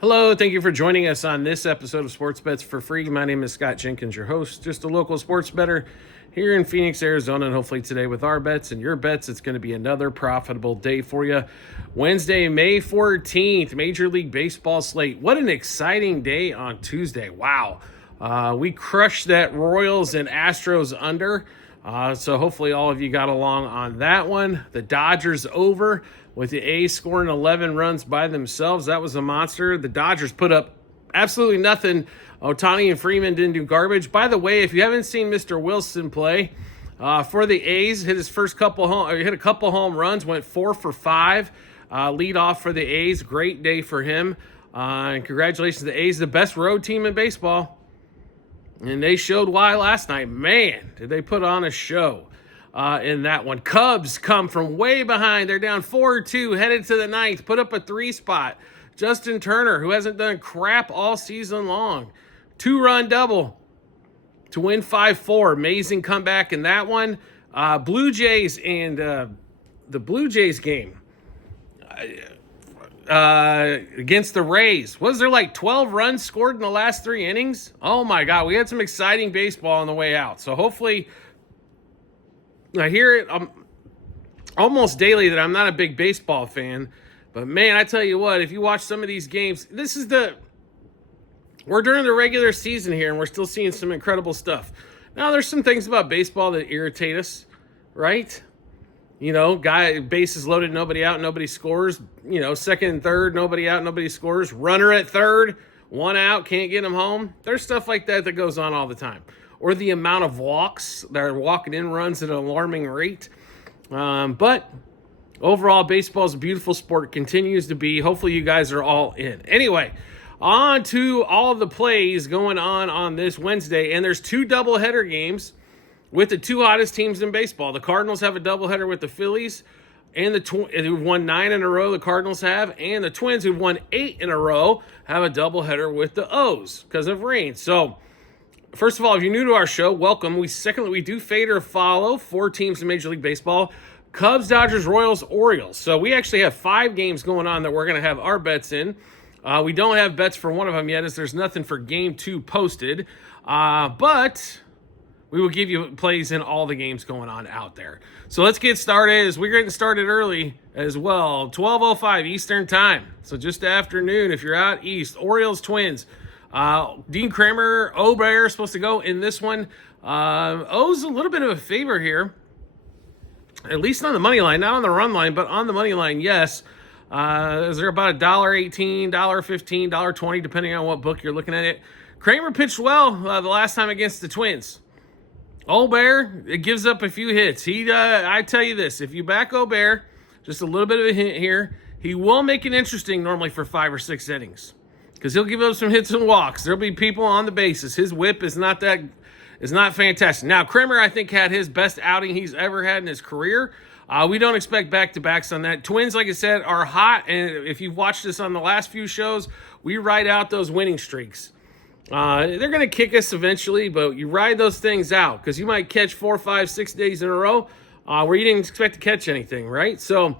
Hello, thank you for joining us on this episode of Sports Bets for Free. My name is Scott Jenkins, your host, just a local sports bettor here in Phoenix, Arizona, and hopefully today with our bets and your bets, it's going to be another profitable day for you. Wednesday, May 14th, Major League Baseball slate. What an exciting day on Tuesday. Wow. We crushed that Royals and Astros under, so hopefully all of you got along on that one. The Dodgers over with the A's scoring 11 runs by themselves. That was a monster. The Dodgers put up absolutely nothing. Ohtani and Freeman didn't do garbage. By the way, if you haven't seen Mr. Wilson play for the A's, hit a couple home runs, went 4 for 5. Lead off for the A's. Great day for him. And congratulations to the A's, the best road team in baseball. And they showed why last night. Man, did they put on a show in that one. Cubs come from way behind. They're down 4-2, headed to the ninth. Put up a 3 spot. Justin Turner, who hasn't done crap all season long. 2-run double to win 5-4. Amazing comeback in that one. Blue Jays and the Blue Jays game against the Rays. Was there like 12 runs scored in the last 3 innings? Oh my God, we had some exciting baseball on the way out. So hopefully, I hear it almost daily that I'm not a big baseball fan, but man, I tell you what, if you watch some of these games, we're during the regular season here and we're still seeing some incredible stuff. Now, there's some things about baseball that irritate us, right? You know, bases loaded, nobody out, nobody scores. You know, second and third, nobody out, nobody scores. Runner at third, 1 out, can't get him home. There's stuff like that that goes on all the time. Or the amount of walks that are walking in runs at an alarming rate. But overall, baseball is a beautiful sport, continues to be. Hopefully you guys are all in. Anyway, on to all of the plays going on this Wednesday. And there's 2 doubleheader games with the 2 hottest teams in baseball. The Cardinals have a doubleheader with the Phillies, and who've won 9 in a row, the Cardinals have, and the Twins, who've won 8 in a row, have a doubleheader with the O's because of rain. So, first of all, if you're new to our show, welcome. Secondly, we do fade or follow 4 teams in Major League Baseball: Cubs, Dodgers, Royals, Orioles. So we actually have 5 games going on that we're going to have our bets in. We don't have bets for one of them yet, as there's nothing for Game 2 posted. But we will give you plays in all the games going on out there. So let's get started, as we're getting started early as well. 12:05 Eastern time. So just afternoon if you're out east. Orioles, Twins. Dean Kramer, Obear supposed to go in this one. O's a little bit of a favor here, at least on the money line, not on the run line, but on the money line, yes. Is there about $1.18, $1.15, $1.20, depending on what book you're looking at it. Kramer pitched well the last time against the Twins. Obear, it gives up a few hits. I tell you this, if you back Obear, just a little bit of a hint here, he will make it interesting normally for 5 or 6 innings, because he'll give up some hits and walks. There'll be people on the bases. His whip is not fantastic. Now, Kramer, I think, had his best outing he's ever had in his career. We don't expect back-to-backs on that. Twins, like I said, are hot, and if you've watched us on the last few shows, we ride out those winning streaks. They're going to kick us eventually, but you ride those things out, because you might catch 4, 5, 6 days in a row where you didn't expect to catch anything, right? So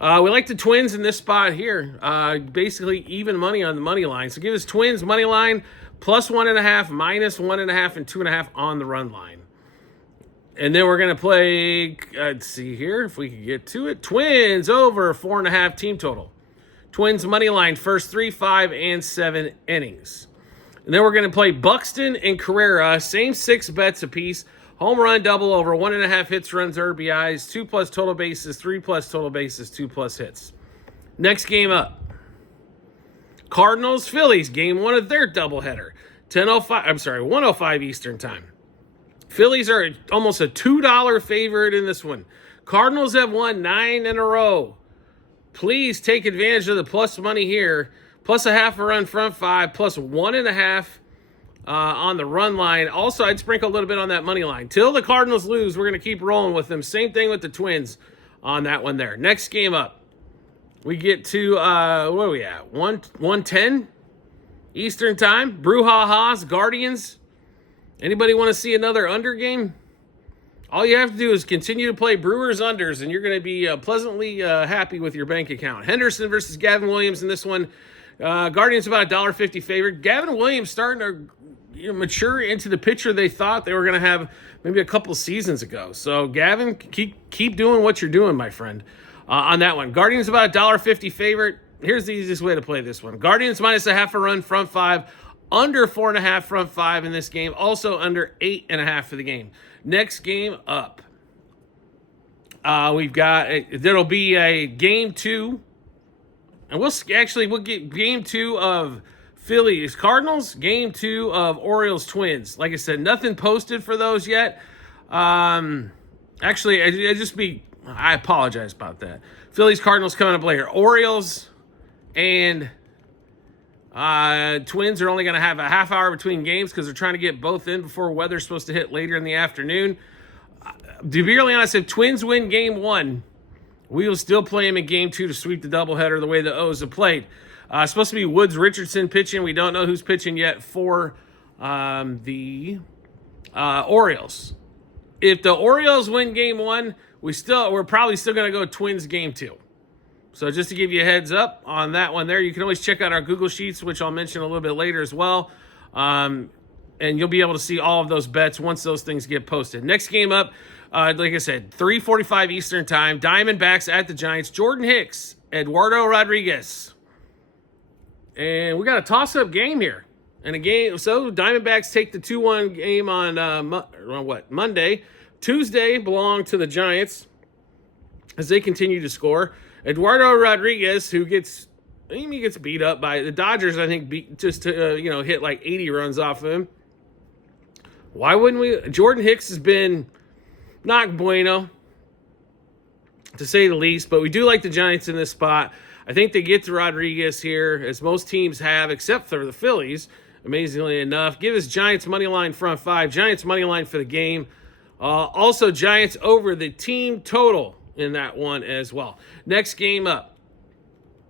we like the Twins in this spot here. Basically even money on the money line. So give us Twins money line plus 1.5, minus 1.5, and 2.5 on the run line. And then we're going to play, let's see here if we can get to it. Twins over 4.5 team total. Twins money line first 3, 5, and 7 innings. And then we're going to play Buxton and Carrera, same 6 bets apiece. Home run double over 1.5 hits, runs, RBIs, 2+ total bases, 3+ total bases, 2+ hits. Next game up, Cardinals, Phillies, game 1 of their doubleheader. 1:05 Eastern time. Phillies are almost a $2 favorite in this one. Cardinals have won 9 in a row. Please take advantage of the plus money here. Plus a half a run front 5, plus 1.5 on the run line. Also, I'd sprinkle a little bit on that money line. Till the Cardinals lose, we're going to keep rolling with them. Same thing with the Twins on that one there. Next game up, we get to, what are we at? 1:10 Eastern time. Brouhaha's, Guardians. Anybody want to see another under game? All you have to do is continue to play Brewers unders, and you're going to be pleasantly happy with your bank account. Henderson versus Gavin Williams in this one. Guardians about $1.50 favorite. Gavin Williams starting to mature into the pitcher they thought they were going to have maybe a couple seasons ago. So Gavin, keep doing what you're doing, my friend, on that one. Guardians about $1.50 favorite. Here's the easiest way to play this one. Guardians minus a half a run, front 5. Under 4.5, front 5 in this game. Also under 8.5 for the game. Next game up. There'll be a game 2. And we'll get game 2 of Phillies Cardinals, game 2 of Orioles Twins. Like I said, nothing posted for those yet. Actually, I apologize about that. Phillies Cardinals coming up later. Orioles and Twins are only going to have a half hour between games because they're trying to get both in before weather's supposed to hit later in the afternoon. To be really honest, if Twins win game 1, we will still play them in game 2 to sweep the doubleheader the way the O's have played. Supposed to be Woods Richardson pitching. We don't know who's pitching yet for the Orioles. If the Orioles win game 1, we're probably still going to go Twins game 2. So just to give you a heads up on that one there, you can always check out our Google Sheets, which I'll mention a little bit later as well. And you'll be able to see all of those bets once those things get posted. Next game up, like I said, 3:45 Eastern time. Diamondbacks at the Giants. Jordan Hicks, Eduardo Rodriguez. And we got a toss-up game here. And a game, so Diamondbacks take the 2-1 game on Monday. Tuesday belong to the Giants as they continue to score. Eduardo Rodriguez, who gets beat up by the Dodgers, I think, hit like 80 runs off of him. Why wouldn't we? Jordan Hicks has been not bueno, to say the least, but we do like the Giants in this spot. I think they get to Rodriguez here, as most teams have, except for the Phillies, amazingly enough. Give us Giants money line front 5, Giants money line for the game. Also, Giants over the team total in that one as well. Next game up,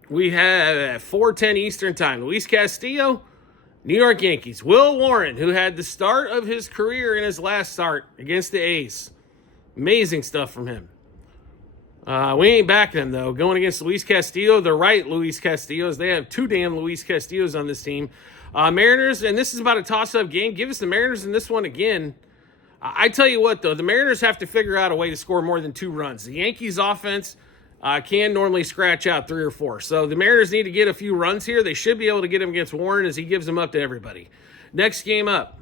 we have at 4:10 Eastern time, Luis Castillo, New York Yankees. Will Warren, who had the start of his career in his last start against the A's. Amazing stuff from him. We ain't backing him, though. Going against Luis Castillo, the right Luis Castillos. They have 2 damn Luis Castillos on this team. Mariners, and this is about a toss-up game. Give us the Mariners in this one again. I tell you what, though, the Mariners have to figure out a way to score more than 2 runs. The Yankees' offense can normally scratch out 3 or 4. So the Mariners need to get a few runs here. They should be able to get them against Warren as he gives them up to everybody. Next game up.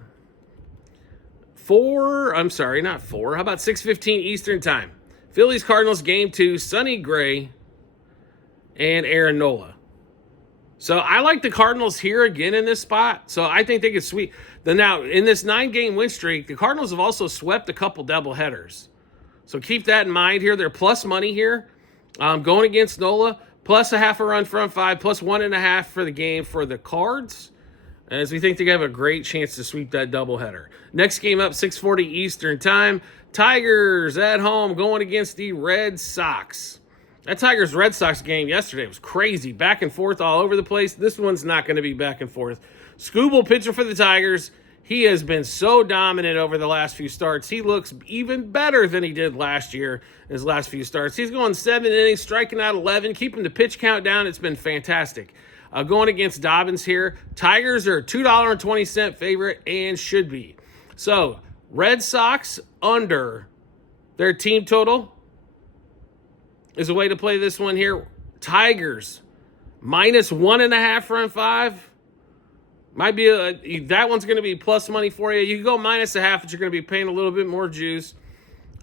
6:15 Eastern time. Phillies Cardinals game 2, Sonny Gray and Aaron Nola. So I like the Cardinals here again in this spot. So I think they could sweep. Now, in this 9-game win streak, the Cardinals have also swept a couple doubleheaders. So keep that in mind here. They're plus money here. Going against Nola, plus a half a run front 5, plus 1.5 for the game for the Cards, as we think they have a great chance to sweep that doubleheader. Next game up, 6:40 Eastern time. Tigers at home going against the Red Sox. That Tigers-Red Sox game yesterday was crazy. Back and forth all over the place. This one's not going to be back and forth. Skubal pitcher for the Tigers. He has been so dominant over the last few starts. He looks even better than he did last year in his last few starts. He's going 7 innings, striking out 11, keeping the pitch count down. It's been fantastic. Going against Dobbins here. Tigers are a $2.20 favorite and should be. So, Red Sox under their team total is a way to play this one here. Tigers minus 1.5 run 5. Might be that one's going to be plus money for you. You can go minus a half, but you're going to be paying a little bit more juice.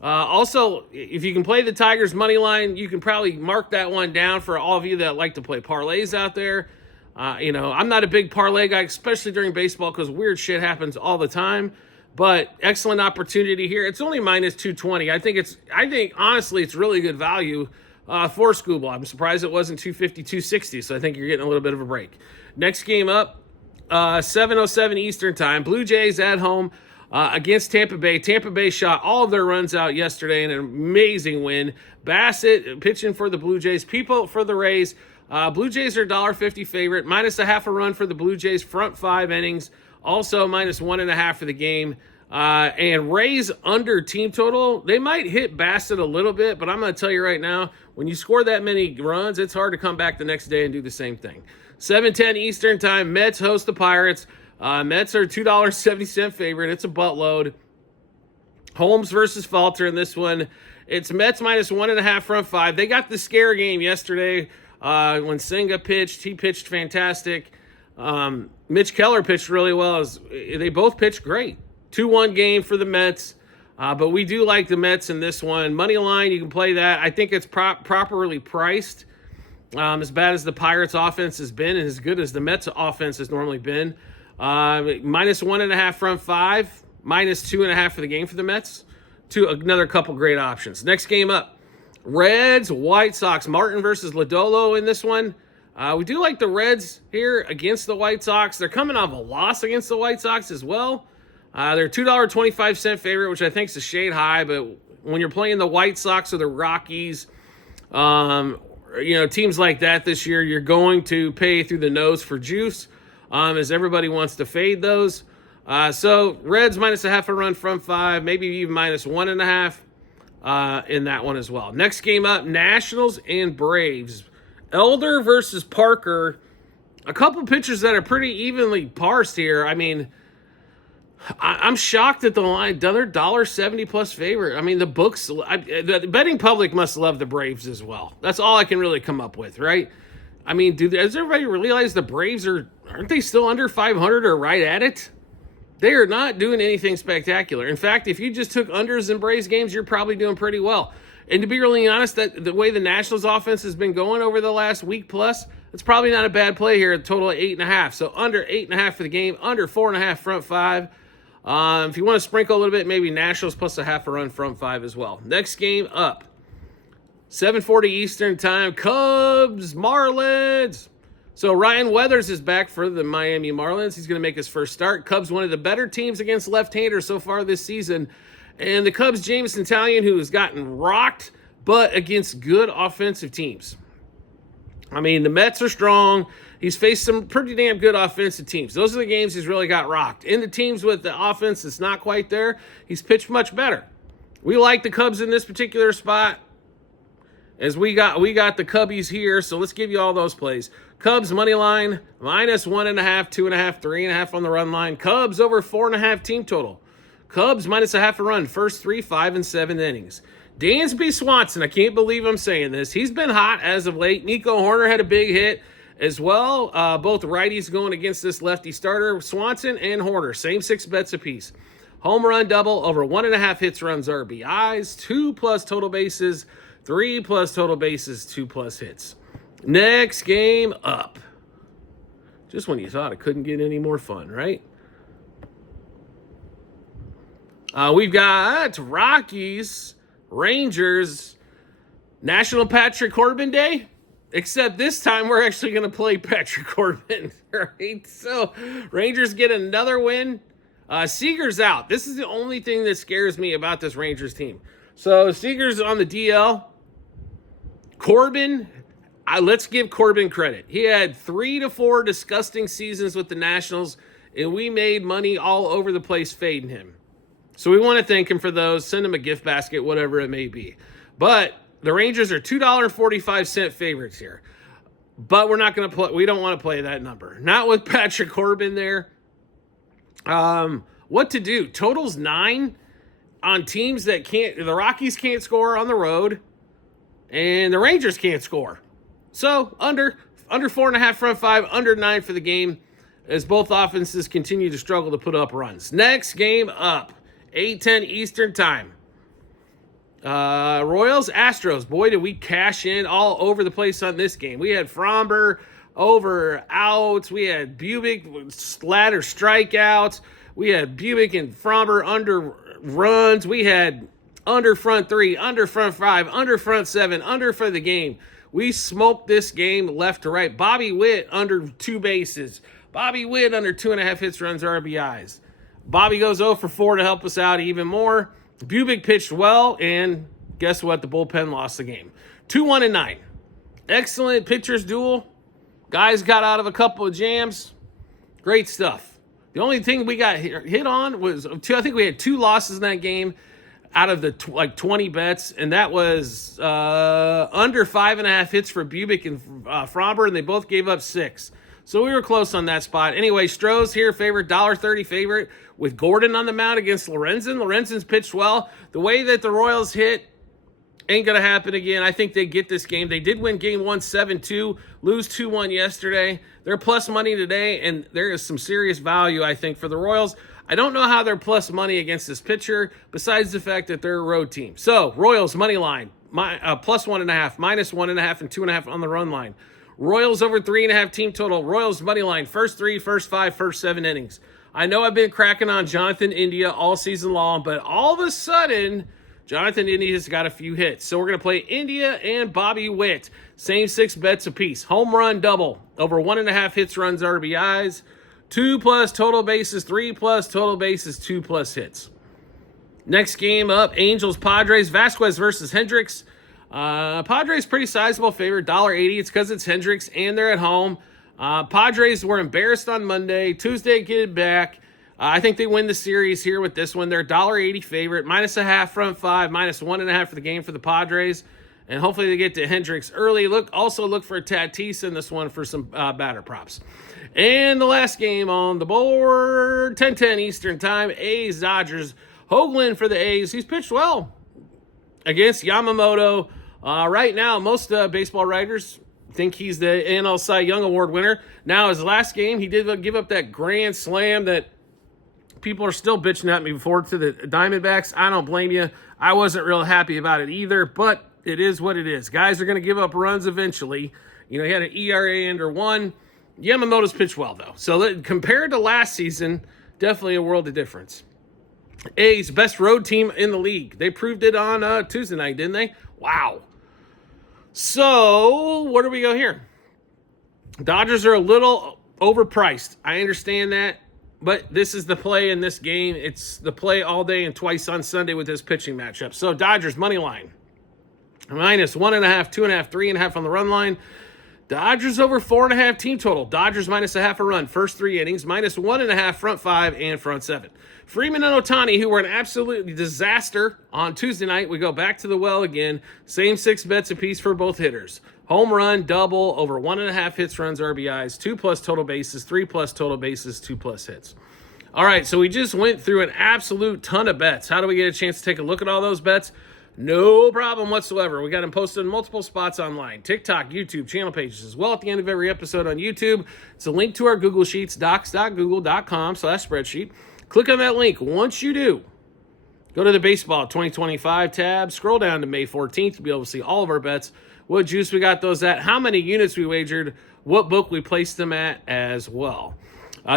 Also, if you can play the Tigers money line, you can probably mark that one down for all of you that like to play parlays out there. I'm not a big parlay guy, especially during baseball, because weird shit happens all the time. But excellent opportunity here. It's only minus 220. I think honestly it's really good value for Skubal. I'm surprised it wasn't 250, 260. So I think you're getting a little bit of a break. Next game up, 7:07 Eastern time. Blue Jays at home against Tampa Bay. Tampa Bay shot all of their runs out yesterday in an amazing win. Bassett pitching for the Blue Jays. People for the Rays. Blue Jays are $1.50 favorite. Minus a half a run for the Blue Jays front 5 innings. Also minus 1.5 for the game. And Rays under team total. They might hit Bassett a little bit, but I'm going to tell you right now, when you score that many runs, it's hard to come back the next day and do the same thing. 7:10 Eastern time. Mets host the Pirates. Mets are $2.70 favorite. It's a buttload. Holmes versus Falter in this one. It's Mets minus 1.5 front 5. They got the scare game yesterday when Senga pitched. He pitched fantastic. Mitch Keller pitched really well. They both pitched great. 2-1 game for the Mets. But we do like the Mets in this one. Money line, you can play that. I think it's properly priced. As bad as the Pirates offense has been and as good as the Mets offense has normally been. Minus 1.5 front 5. Minus 2.5 for the game for the Mets. Another couple great options. Next game up. Reds, White Sox. Martin versus Lodolo in this one. We do like the Reds here against the White Sox. They're coming off a loss against the White Sox as well. They're $2.25 favorite, which I think is a shade high. But when you're playing the White Sox or the Rockies, teams like that this year, you're going to pay through the nose for juice, as everybody wants to fade those. So Reds minus 0.5 run from 5, maybe even minus 1.5 in that one as well. Next game up, Nationals and Braves. Elder versus Parker. A couple pitchers that are pretty evenly parsed here. I mean, I'm shocked at the line. They're $1.70 plus favorite. I mean, the betting public must love the Braves as well. That's all I can really come up with, right? I mean, does everybody realize the Braves aren't they still under 500 or right at it? They are not doing anything spectacular. In fact, if you just took unders in Braves games, you're probably doing pretty well. And to be really honest, that the way the Nationals offense has been going over the last week plus, it's probably not a bad play here. A total of 8.5. So under 8.5 for the game, under 4.5 front 5. If you want to sprinkle a little bit, maybe Nationals plus 0.5 run front 5 as well. Next game up, 7:40 Eastern time. Cubs, Marlins. So Ryan Weathers is back for the Miami Marlins. He's going to make his first start. Cubs, one of the better teams against left-handers so far this season. And the Cubs, Jameson Taillon, who has gotten rocked, but against good offensive teams. I mean, the Mets are strong. He's faced some pretty damn good offensive teams. Those are the games he's really got rocked. In the teams with the offense that's not quite there, he's pitched much better. We like the Cubs in this particular spot, as we got the Cubbies here, so let's give you all those plays. Cubs money line, minus 1.5, 2.5, 3.5 on the run line. Cubs over 4.5 team total. Cubs minus 0.5 run, first 3, 5, and 7 innings. Dansby Swanson, I can't believe I'm saying this. He's been hot as of late. Nico Horner had a big hit as well. Both righties going against this lefty starter. Swanson and Horner, same 6 bets apiece. Home run double, over 1.5 hits, runs, RBIs, 2+ total bases, 3+ total bases, 2+ hits. Next game up. Just when you thought it couldn't get any more fun, right? We've got Rockies, Rangers, National Patrick Corbin Day. Except this time we're actually going to play Patrick Corbin, right? So Rangers get another win. Seager's out. This is the only thing that scares me about this Rangers team. So Seager's on the DL. Corbin, let's give Corbin credit. He had 3 to 4 disgusting seasons with the Nationals, and we made money all over the place fading him. So we want to thank him for those. Send him a gift basket, whatever it may be. But the Rangers are $2.45 favorites here. But we're not going to play. We don't want to play that number. Not with Patrick Corbin there. What to do? Total's 9 on teams that can't. The Rockies can't score on the road, and the Rangers can't score. So under 4.5 front 5, under 9 for the game, as both offenses continue to struggle to put up runs. Next game up, 8:10 Eastern time. Royals, Astros. Boy, did we cash in all over the place on this game. We had Fromber over outs. We had Bubic ladder strikeouts. We had Bubic and Fromber under runs. We had under front 3, under front 5, under front 7, under for the game. We smoked this game left to right. Bobby Witt under 2 bases. Bobby Witt under 2.5 hits, runs, RBIs. Bobby goes 0 for 4 to help us out even more. Bubic pitched well, and guess what? The bullpen lost the game. 2-1-9. Excellent pitchers duel. Guys got out of a couple of jams. Great stuff. The only thing we got hit on was, I think we had 2 losses in that game out of the 20 bets, and that was under 5.5 hits for Bubic and Fromber, and they both gave up 6. So we were close on that spot. Anyway, Stroh's here, favorite, $1.30 favorite, with Gordon on the mound against Lorenzen. Lorenzen's pitched well. The way that the Royals hit ain't going to happen again. I think they get this game. They did win game 1, 7-2, lose 2-1 yesterday. They're plus money today, and there is some serious value, I think, for the Royals. I don't know how they're plus money against this pitcher, besides the fact that they're a road team. So, Royals money line, plus 1.5, minus 1.5, and 2.5 on the run line. Royals over 3.5 team total. Royals money line, first 3, first 5, first 7 innings. I know I've been cracking on Jonathan India all season long, but all of a sudden, Jonathan India's got a few hits. So we're going to play India and Bobby Witt. Same 6 bets apiece. Home run double, over 1.5 hits, runs, RBIs. 2+ total bases, 3+ total bases, 2+ hits. Next game up, Angels, Padres, Vasquez versus Hendricks. Padres pretty sizable favorite, $1.80. It's because it's Hendricks and they're at home. Padres were embarrassed on Monday. Tuesday, get it back. I think they win the series here with this one. They're $1.80 favorite, minus a half front 5, minus 1.5 for the game for the Padres. And hopefully they get to Hendricks early. Also look for Tatis in this one for some batter props. And the last game on the board, 10:10 Eastern Time, A's, Dodgers. Hoagland for the A's. He's pitched well against Yamamoto. Right now, most baseball writers think he's the NL Cy Young Award winner. Now, his last game, he did give up that grand slam that people are still bitching at me before to the Diamondbacks. I don't blame you. I wasn't real happy about it either, but it is what it is. Guys are going to give up runs eventually. You know, he had an ERA under 1. Yamamoto's pitched well, though. So compared to last season, definitely a world of difference. A's, best road team in the league. They proved it on Tuesday night, didn't they? Wow. So, where do we go here? Dodgers are a little overpriced. I understand that. But this is the play in this game. It's the play all day and twice on Sunday with this pitching matchup. So, Dodgers, money line. Minus 1.5, 2.5, 3.5 on the run line. Dodgers over 4.5 team total. Dodgers minus a half a run, first 3 innings, minus 1.5 front 5 and front 7. Freeman and Ohtani, who were an absolute disaster on Tuesday night, we go back to the well again. Same 6 bets apiece for both hitters. Home run, double, over 1.5 hits, runs, RBIs, 2+ total bases, 3+ total bases, 2+ hits. All right, so we just went through an absolute ton of bets. How do we get a chance to take a look at all those bets? No problem whatsoever. We got them posted in multiple spots online. TikTok, YouTube, channel pages as well at the end of every episode on YouTube. It's a link to our Google Sheets, docs.google.com/spreadsheet. Click on that link. Once you do, go to the Baseball 2025 tab. Scroll down to May 14th. You'll be able to see all of our bets, what juice we got those at, how many units we wagered, what book we placed them at as well.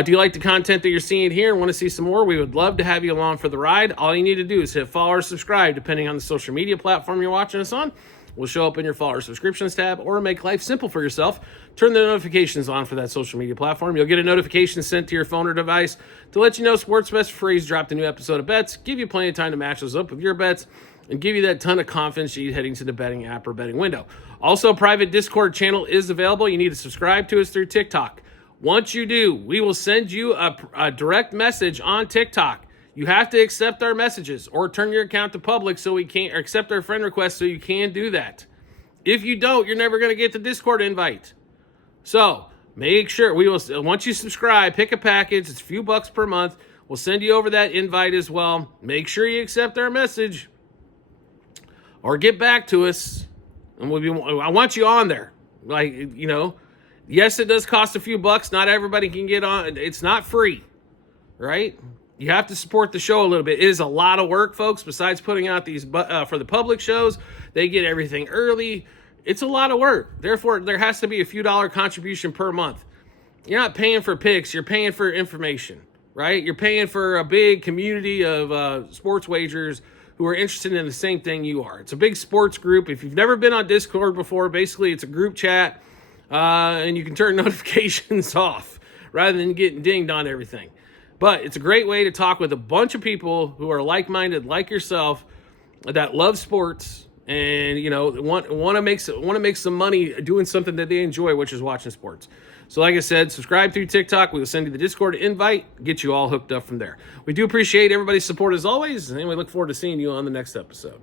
Do you like the content that you're seeing here and want to see some more? We would love to have you along for the ride. All you need to do is hit follow or subscribe, depending on the social media platform you're watching us on. We'll show up in your follow or subscriptions tab, or make life simple for yourself. Turn the notifications on for that social media platform. You'll get a notification sent to your phone or device to let you know Sports Best Freeze dropped a new episode of bets, give you plenty of time to match those up with your bets, and give you that ton of confidence you heading to the betting app or betting window. Also, a private Discord channel is available. You need to subscribe to us through TikTok. Once you do, we will send you a direct message on TikTok. You have to accept our messages or turn your account to public so we can't, or accept our friend request so you can do that. If you don't, you're never going to get the Discord invite. So make sure once you subscribe, pick a package. It's a few bucks per month. We'll send you over that invite as well. Make sure you accept our message or get back to us. And I want you on there. Like, you know, yes, it does cost a few bucks. Not everybody can get on. It's not free, right? You have to support the show a little bit. It is a lot of work, folks. Besides putting out these for the public shows, they get everything early. It's a lot of work. Therefore, there has to be a few dollar contribution per month. You're not paying for picks. You're paying for information, right? You're paying for a big community of sports wagers who are interested in the same thing you are. It's a big sports group. If you've never been on Discord before, basically it's a group chat, and you can turn notifications off rather than getting dinged on everything. But it's a great way to talk with a bunch of people who are like-minded, like yourself, that love sports and, you know, want to make some money doing something that they enjoy, which is watching sports. So like I said, subscribe through TikTok. We will send you the Discord invite, get you all hooked up from there. We do appreciate everybody's support as always, and we look forward to seeing you on the next episode.